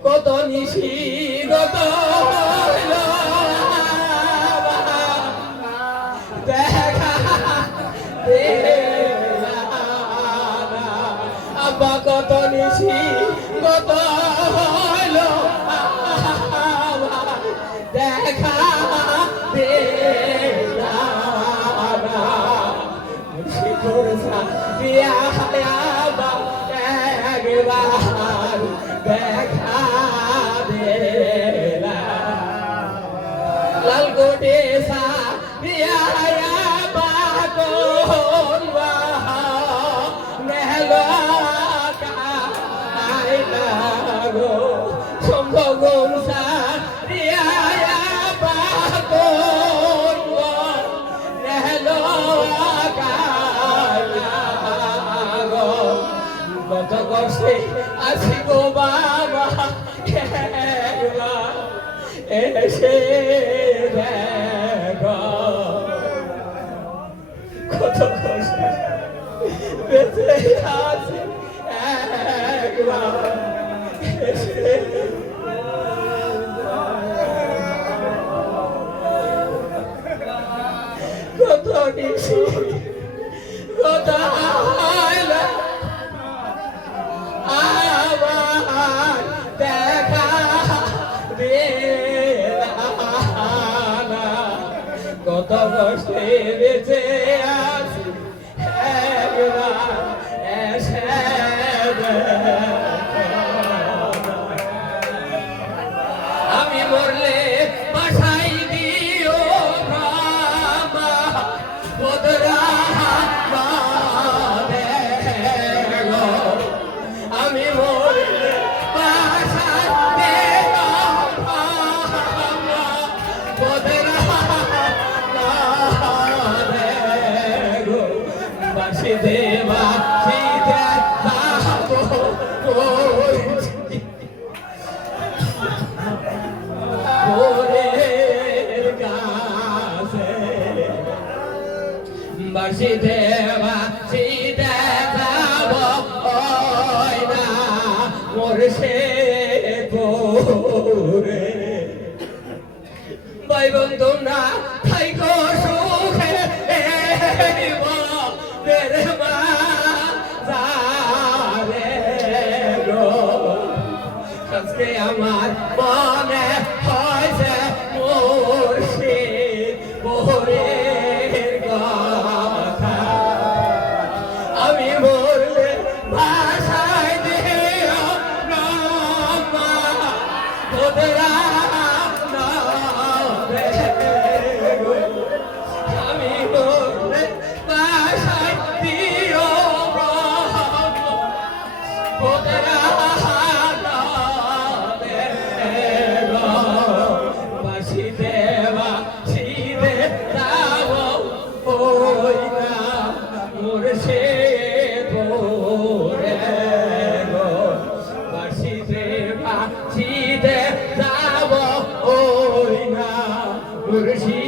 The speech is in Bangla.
কত নিশি কত হইল দেখা আব্বা কত নিশি কত হইল দেখা দেখা লাল গোটে সা কত কষ্টে আছি গো বাবা এসে কত কষ্টে বেঁচে আছি একবার এসে কত নিশি কত হাইলা আবার দেখা কত কষ্টে বেঁচে আছি একবার এসে আমি মরলে বাসাই দিও বদরা আমি মরলে বাসাই দিও বদরা বাসি দেবা শীতে বাসি দেবা শীতে যাব ওই না মরছে পরে ভাই বন্ধু না থাইকো সুখে আজকে আমার মনে হয়েছে মুর্শিদ মোহরের কথা আমি মরলে ভাষায় দিও না তোদেরা আমি মরলে ভাষায় দিও তোদেরা মুর্শিদ ভোরে গো বাসিতে বাসিতে যাব ওই না মুর্শিদ